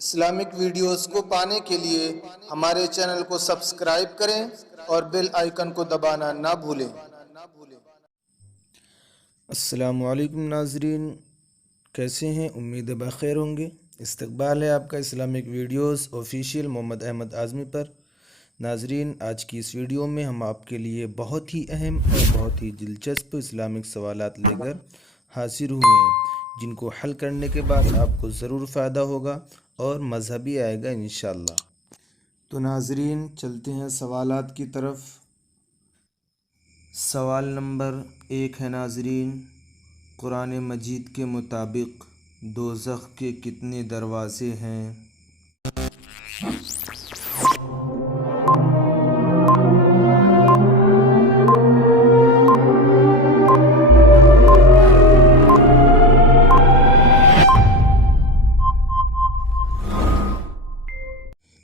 Islamic videos کو پانے کے لیے ہمارے چینل کو سبسکرائب کریں اور بیل آئیکن کو دبانا نہ بھولیں۔ السلام علیکم ناظرین، کیسے ہیں؟ امید بخیر ہوں گے۔ استقبال ہے آپ کا اسلامک ویڈیوز آفیشیل محمد احمد اعظمی پر۔ ناظرین، آج کی اس ویڈیو میں ہم آپ کے لیے بہت ہی اہم اور بہت ہی دلچسپ اسلامک سوالات لے کر حاضر ہوئے ہیں، جن کو حل کرنے کے بعد آپ کو ضرور فائدہ ہوگا اور مزہ بھی آئے گا انشاءاللہ۔ تو ناظرین، چلتے ہیں سوالات کی طرف۔ سوال نمبر 1 ہے ناظرین، قرآن مجید کے مطابق دوزخ کے کتنے دروازے ہیں؟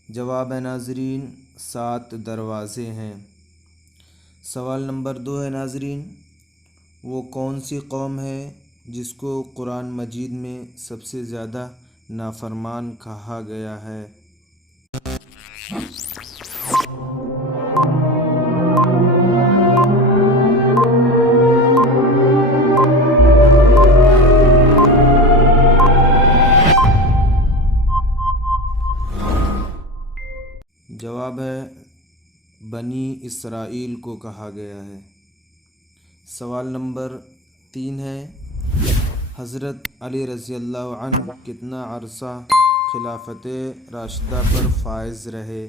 جواب ہے ناظرین 7 دروازے ہیں۔ سوال نمبر 2 ہے ناظرین، وہ کون سی قوم ہے جس کو قرآن مجید میں سب سے زیادہ نافرمان کہا گیا ہے؟ جواب ہے بنی اسرائیل کو کہا گیا ہے۔ سوال نمبر 3 ہے، حضرت علی رضی اللہ عنہ کتنا عرصہ خلافت راشدہ پر فائز رہے؟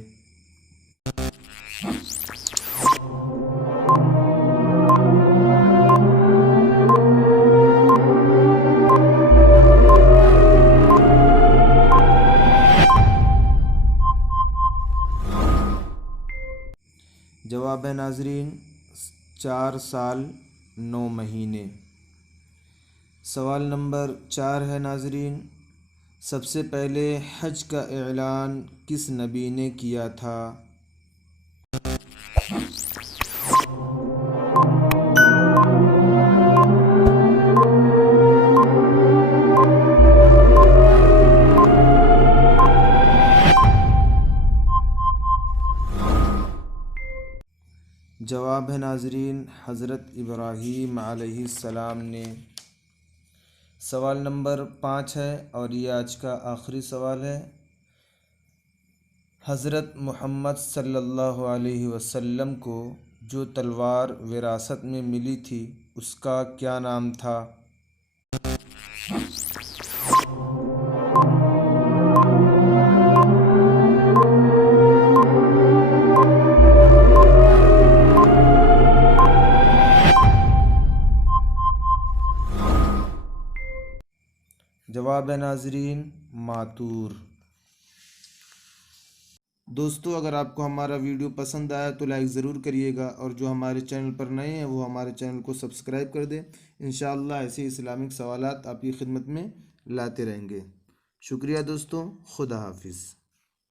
جواب ہے ناظرین 4 سال 9 مہینے۔ سوال نمبر 4 ہے ناظرین، سب سے پہلے حج کا اعلان کس نبی نے کیا تھا؟ جواب ہے ناظرین حضرت ابراہیم علیہ السلام نے۔ سوال نمبر 5 ہے اور یہ آج کا آخری سوال ہے، حضرت محمد صلی اللہ علیہ وسلم کو جو تلوار وراثت میں ملی تھی اس کا کیا نام تھا؟ جواب ہے ناظرین ماتور۔ دوستو، اگر آپ کو ہمارا ویڈیو پسند آیا تو لائک ضرور کریے گا، اور جو ہمارے چینل پر نئے ہیں وہ ہمارے چینل کو سبسکرائب کر دیں۔ انشاءاللہ ایسے اسلامک سوالات آپ کی خدمت میں لاتے رہیں گے۔ شکریہ دوستو، خدا حافظ۔